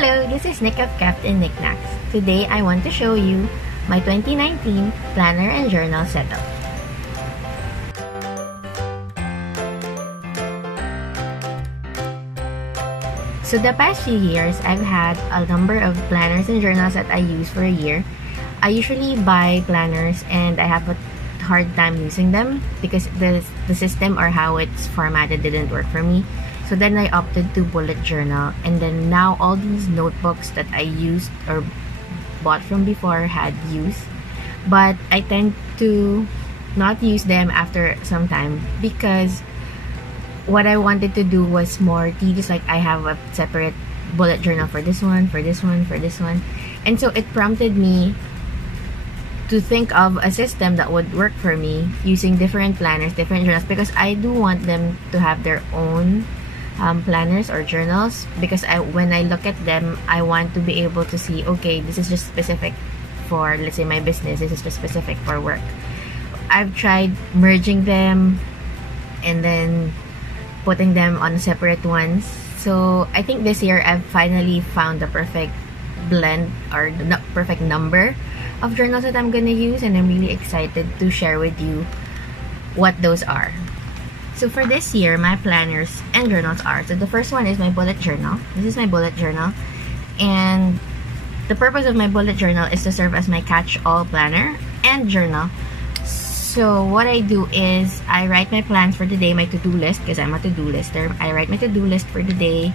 Hello, this is Nick of Captain Knickknacks. Today I want to show you my 2019 planner and journal setup. So the past few years, I've had a number of planners and journals that I use for a year. I usually buy planners and I have a hard time using them because the system or how it's formatted didn't work for me. So then I opted to bullet journal, and then now all these notebooks that I used or bought from before had use, but I tend to not use them after some time because what I wanted to do was more tedious. Like I have a separate bullet journal for this one, for this one, for this one, and so it prompted me to think of a system that would work for me using different planners, different journals, because I do want them to have their own planners or journals, because when I look at them, I want to be able to see, okay, this is just specific for, let's say, my business, this is just specific for work. I've tried merging them and then putting them on separate ones. So I think this year I've finally found the perfect blend or the perfect number of journals that I'm gonna use, and I'm really excited to share with you what those are. So for this year, my planners and journals are, so the first one is my bullet journal. This is my bullet journal, and the purpose of my bullet journal is to serve as my catch-all planner and journal. So what I do is I write my plans for the day, my to-do list, because I'm a to-do lister. I write my to-do list for the day,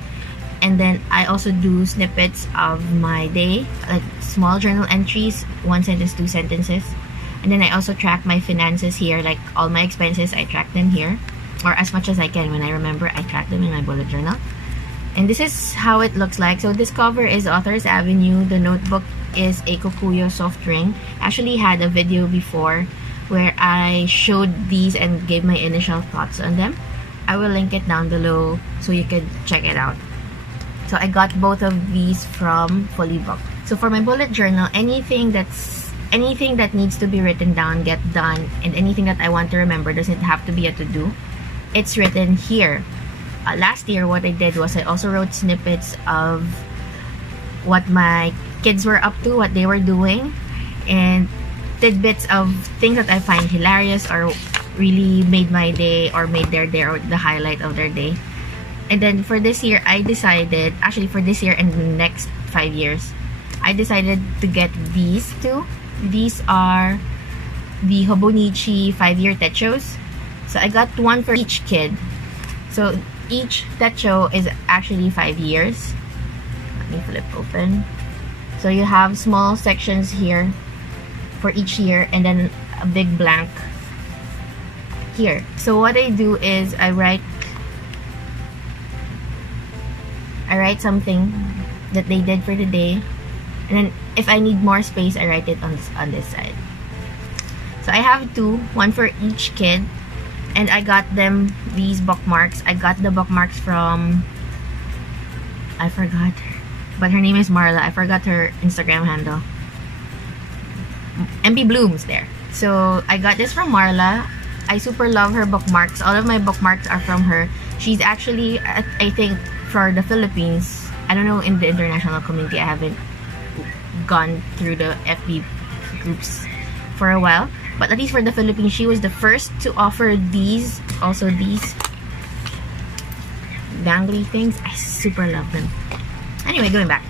and then I also do snippets of my day, like small journal entries, 1 sentence, 2 sentences. And then I also track my finances here, like all my expenses, I track them here, or as much as I can. When I remember, I track them in my bullet journal. And this is how it looks like. So this cover is Author's Avenue. The notebook is a Kokuyo soft ring. I actually had a video before where I showed these and gave my initial thoughts on them. I will link it down below so you can check it out. So I got both of these from FullyBooked. So for my bullet journal, anything that needs to be written down, get done, and anything that I want to remember doesn't have to be a to-do. It's written here. Last year, what I did was I also wrote snippets of what my kids were up to, what they were doing, and tidbits of things that I find hilarious or really made my day or made their day or the highlight of their day. And then for this year, I decided, actually for this year and the next 5 years, I decided to get these two. These are the Hobonichi 5-year Techos. So I got one for each kid. So each Techo is actually 5 years. Let me flip open. So you have small sections here for each year and then a big blank here. So what I do is I write something that they did for the day, and then if I need more space, I write it on this side. So I have two, one for each kid, and I got them these bookmarks. I got the bookmarks from, I forgot, but her name is Marla. I forgot her Instagram handle. MB Blooms there. So I got this from Marla. I super love her bookmarks. All of my bookmarks are from her. She's actually, I think, for the Philippines, I don't know, in the international community, I haven't gone through the FB groups for a while, but at least for the Philippines, she was the first to offer these, also these dangly things. I super love them. Anyway, going back,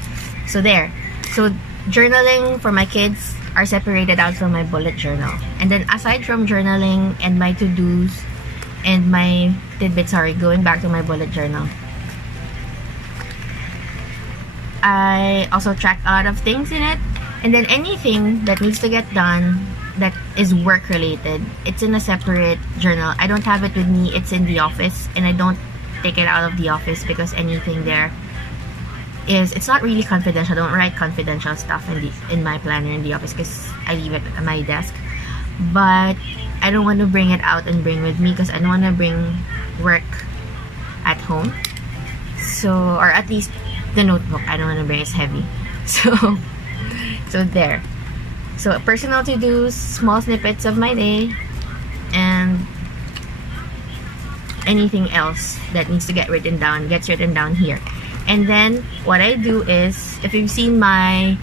so there, so journaling for my kids are separated out from my bullet journal, and then aside from journaling and my to-dos and my tidbits, going back to my bullet journal, I also track a lot of things in it, and then anything that needs to get done that is work related, it's in a separate journal. I don't have it with me, it's in the office, and I don't take it out of the office because anything there is, it's not really confidential. I don't write confidential stuff in my planner in the office because I leave it at my desk, but I don't want to bring it out and bring with me because I don't want to bring work at home. So, or at least the notebook, I don't want to bring, it's heavy. So there. So personal to-dos, small snippets of my day, and anything else that needs to get written down gets written down here. And then what I do is, if you've seen my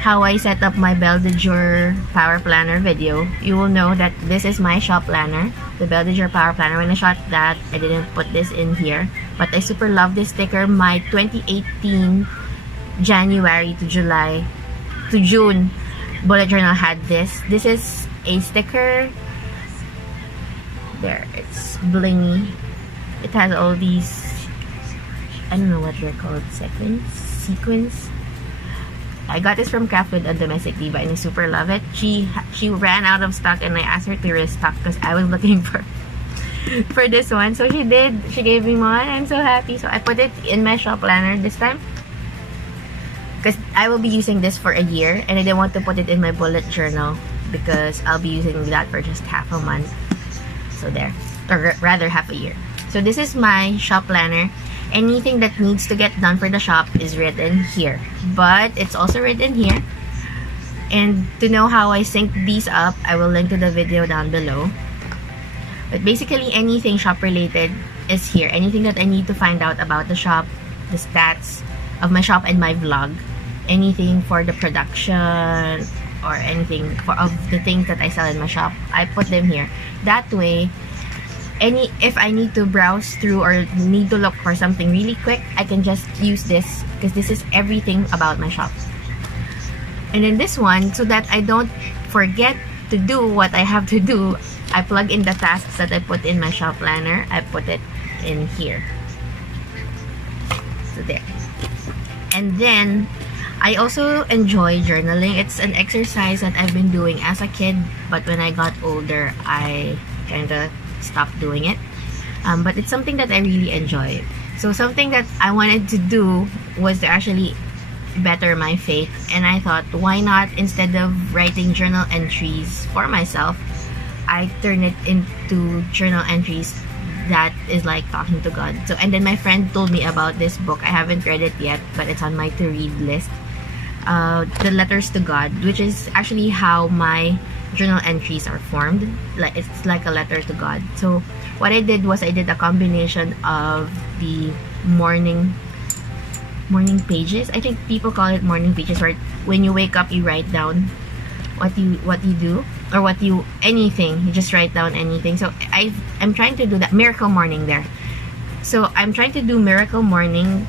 how I set up my Belle de Jour Power Planner video, you will know that this is my shop planner, the Belle de Jour Power Planner. When I shot that, I didn't put this in here, but I super love this sticker. My 2018 January to June bullet journal had this. This is a sticker. There, it's blingy. It has all these, I don't know what they're called, sequins. I got this from Craft with a Domestic Diva and I super love it. She ran out of stock and I asked her to restock because I was looking for this one. So she did. She gave me one. I'm so happy. So I put it in my shop planner this time because I will be using this for a year and I didn't want to put it in my bullet journal because I'll be using that for just half a month. So there, or rather half a year. So this is my shop planner. Anything that needs to get done for the shop is written here, but it's also written here. And to know how I sync these up, I will link to the video down below. But basically anything shop related is here. Anything that I need to find out about the shop, the stats of my shop and my vlog, anything for the production or anything of the things that I sell in my shop, I put them here. That way, if I need to browse through or need to look for something really quick, I can just use this because this is everything about my shop. And then this one, so that I don't forget to do what I have to do, I plug in the tasks that I put in my shop planner. I put it in here. So there. And then I also enjoy journaling. It's an exercise that I've been doing as a kid, but when I got older, I kind of stopped doing it. But it's something that I really enjoy. So something that I wanted to do was to actually better my faith, and I thought, why not, instead of writing journal entries for myself, I turn it into journal entries that is like talking to God. So, and then my friend told me about this book. I haven't read it yet, but it's on my to read list. The Letters to God, which is actually how my journal entries are formed. Like, it's like a letter to God. So what I did was I did a combination of the morning pages. I think people call it morning pages, where when you wake up you write down what you do, or anything, you just write down anything. So I'm trying to do that. Miracle Morning there. So I'm trying to do Miracle Morning,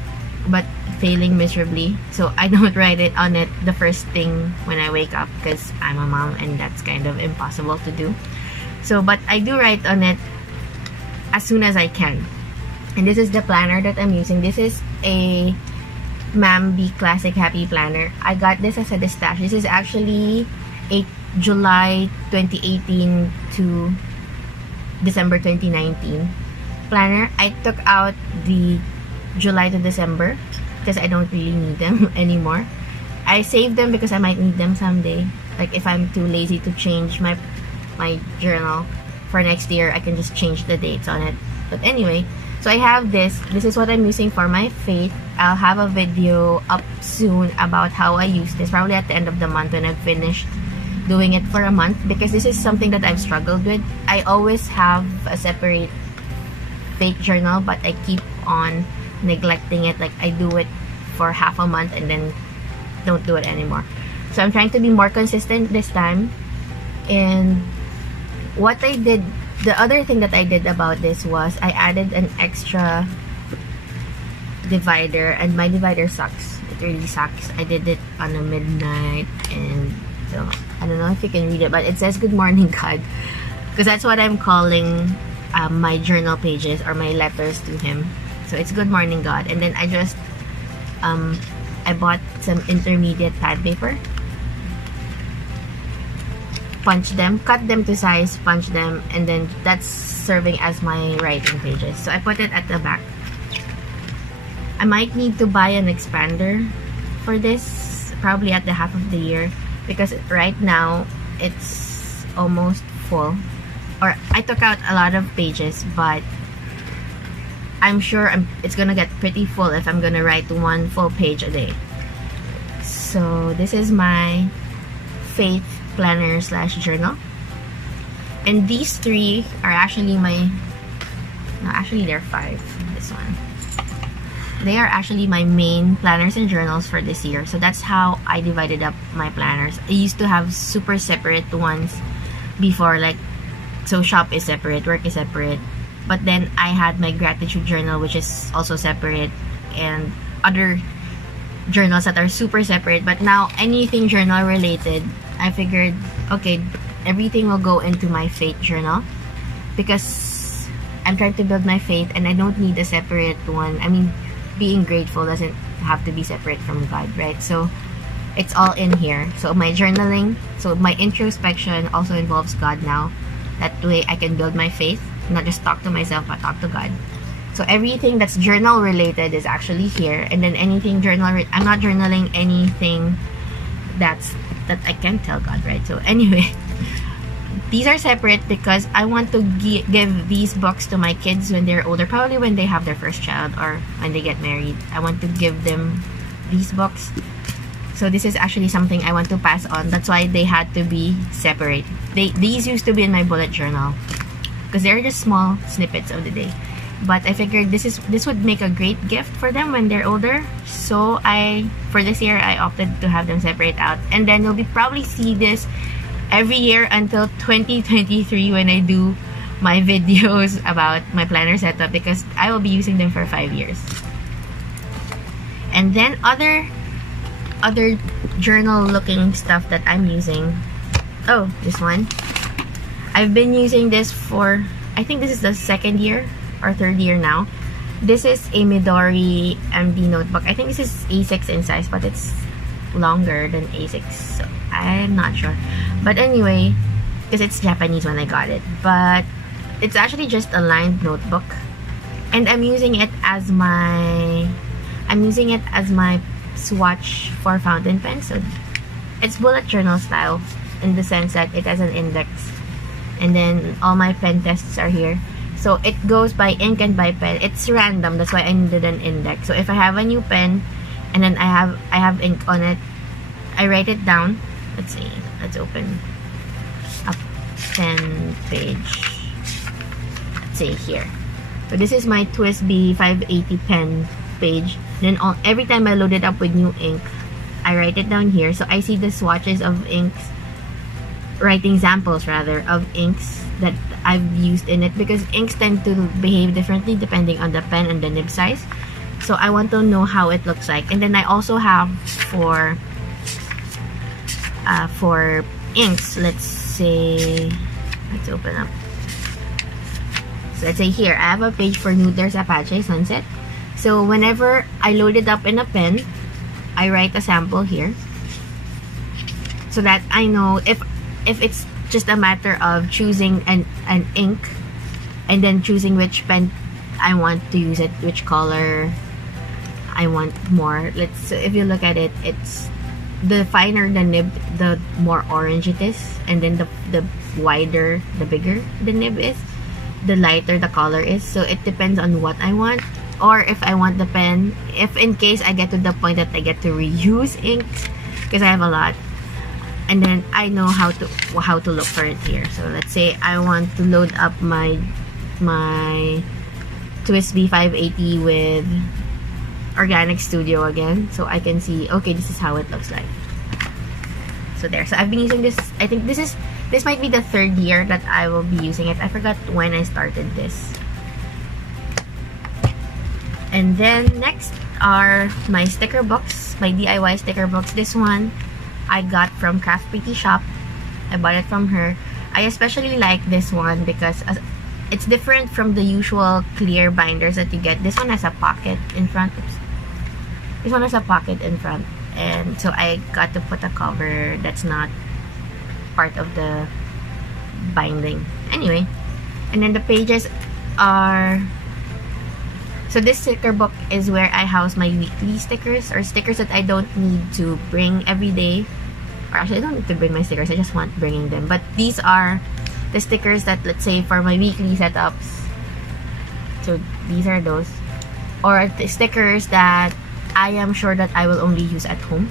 but failing miserably. So I don't write it on it the first thing when I wake up because I'm a mom and that's kind of impossible to do. So, but I do write on it as soon as I can. And this is the planner that I'm using. This is a MAMBI Classic Happy Planner. I got this as a distash. This is actually a July 2018 to December 2019 planner. I took out the July to December because I don't really need them anymore. I saved them because I might need them someday. Like if I'm too lazy to change my journal for next year, I can just change the dates on it. But anyway, so I have this. This is what I'm using for my faith. I'll have a video up soon about how I use this, probably at the end of the month when I've finished doing it for a month, because this is something that I've struggled with. I always have a separate fake journal, but I keep on neglecting it. Like I do it for half a month and then don't do it anymore. So I'm trying to be more consistent this time. And what I did, the other thing that I did about this was I added an extra divider, and my divider sucks. It really sucks. I did it on a midnight, and so I don't know if you can read it, but it says Good Morning God, because that's what I'm calling my journal pages or my letters to him. So it's Good Morning God. And then I just I bought some intermediate pad paper, punch them, cut them to size, punch them, and then that's serving as my writing pages. So I put it at the back. I might need to buy an expander for this, probably at the half of the year, because right now it's almost full. Or I took out a lot of pages, but I'm sure it's gonna get pretty full if I'm gonna write one full page a day. So this is my faith planner slash journal, and these three are actually my, no, actually they're five. This one, They are actually my main planners and journals for this year. So that's how I divided up my planners. I used to have super separate ones before, like, so shop is separate, work is separate. But then I had my gratitude journal, which is also separate, and other journals that are super separate. But now anything journal related, I figured, okay, everything will go into my faith journal, because I'm trying to build my faith and I don't need a separate one. I mean, being grateful doesn't have to be separate from God, right? So it's all in here. So my journaling, so my introspection also involves God now. That way I can build my faith, not just talk to myself, but talk to God. So everything that's journal related is actually here. And then anything I'm not journaling anything that I can't tell God, right? So anyway, these are separate because I want to give these books to my kids when they're older, probably when they have their first child or when they get married. I want to give them these books. So this is actually something I want to pass on. That's why they had to be separate. These used to be in my bullet journal because they're just small snippets of the day. But I figured this would make a great gift for them when they're older. So for this year, I opted to have them separate out. And then you'll probably see this every year until 2023 when I do my videos about my planner setup, because I will be using them for 5 years. And then other journal looking stuff that I'm using. Oh, this one. I've been using this for, I think this is the second year or third year now. This is a Midori MD notebook. I think this is A6 in size, but it's longer than A6, so I'm not sure. But anyway, because it's Japanese when I got it, but it's actually just a lined notebook, and I'm using it as my swatch for fountain pen. So it's bullet journal style in the sense that it has an index, and then all my pen tests are here. So it goes by ink and by pen. It's random, that's why I needed an index. So if I have a new pen and then I have ink on it, I write it down. Let's see, let's open a pen page. Let's say here. So this is my TWSBI 580 pen page. Then every time I load it up with new ink, I write it down here. So I see the swatches of inks, writing samples rather of inks that I've used in it, because inks tend to behave differently depending on the pen and the nib size. So I want to know how it looks like. And then I also have for inks, let's say, let's open up. So let's say here, I have a page for Noodler's Apache Sunset. So whenever I load it up in a pen, I write a sample here, so that I know if it's just a matter of choosing an ink and then choosing which pen I want to use it, which color I want more. So if you look at it, it's the finer the nib, the more orange it is, and then the wider, the bigger the nib is, the lighter the color is. So it depends on what I want, or if I want the pen, if in case I get to the point that I get to reuse inks, because I have a lot, and then I know how to look for it here. So let's say I want to load up my TWSBI 580 with Organic Studio again, so I can see, okay, this is how it looks like. So there. So I've been using this. I think this might be the third year that I will be using it. I forgot when I started this. And then next are my sticker books, my DIY sticker books. This one I got from Craft Pretty Shop. I bought it from her. I especially like this one because it's different from the usual clear binders that you get. This one has a pocket in front. Oops. This one has a pocket in front, and so I got to put a cover that's not part of the binding. Anyway, and then the pages are... So this sticker book is where I house my weekly stickers, or stickers that I don't need to bring every day. Or actually, I don't need to bring my stickers, I just want bringing them. But these are the stickers that, let's say, for my weekly setups. So these are those. Or the stickers that I am sure that I will only use at home.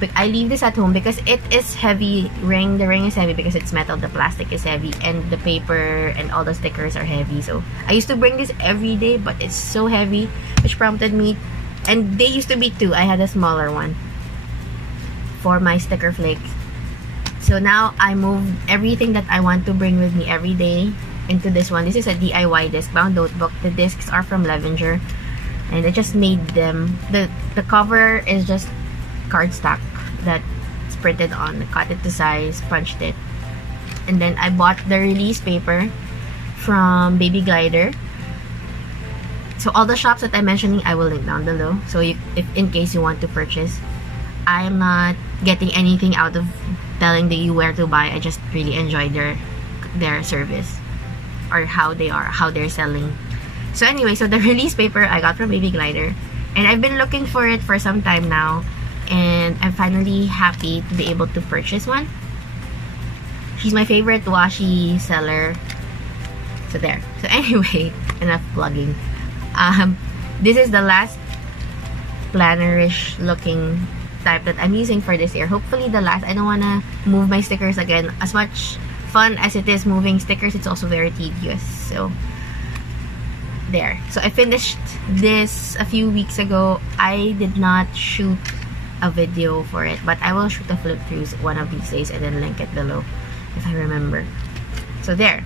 But I leave this at home because it is heavy. The ring is heavy because it's metal. The plastic is heavy, and the paper and all the stickers are heavy. So I used to bring this every day, but it's so heavy, which prompted me. And they used to be two. I had a smaller one for my sticker flakes. So now I moved everything that I want to bring with me every day into this one. This is a DIY Discbound notebook. The discs are from Levenger, and I just made them. The cover is just cardstock that's printed on. I cut it to size, punched it, and then I bought the release paper from Baby Glider. So all the shops that I'm mentioning, I will link down below. So if in case you want to purchase, I am not getting anything out of telling you where to buy. I just really enjoy their service, or how they're selling. So anyway, so the release paper I got from Baby Glider, and I've been looking for it for some time now, and I'm finally happy to be able to purchase one. She's my favorite washi seller. So there. So anyway, enough plugging. This is the last plannerish looking type that I'm using for this year. Hopefully the last. I don't want to move my stickers again. As much fun as it is moving stickers, it's also very tedious. So there. So I finished this a few weeks ago. I did not shoot a video for it, but I will shoot a flip through one of these days and then link it below if I remember. So there.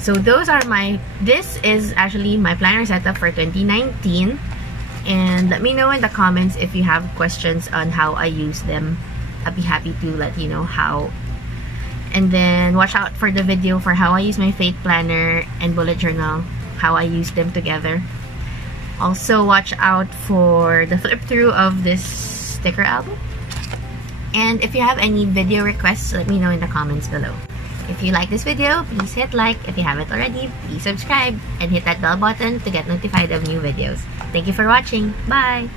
So those are this is actually my planner setup for 2019. And let me know in the comments if you have questions on how I use them. I'll be happy to let you know how. And then watch out for the video for how I use my Fate Planner and Bullet Journal, how I use them together. Also watch out for the flip through of this sticker album. And if you have any video requests, let me know in the comments below. If you like this video, please hit like. If you haven't already, please subscribe and hit that bell button to get notified of new videos. Thank you for watching. Bye!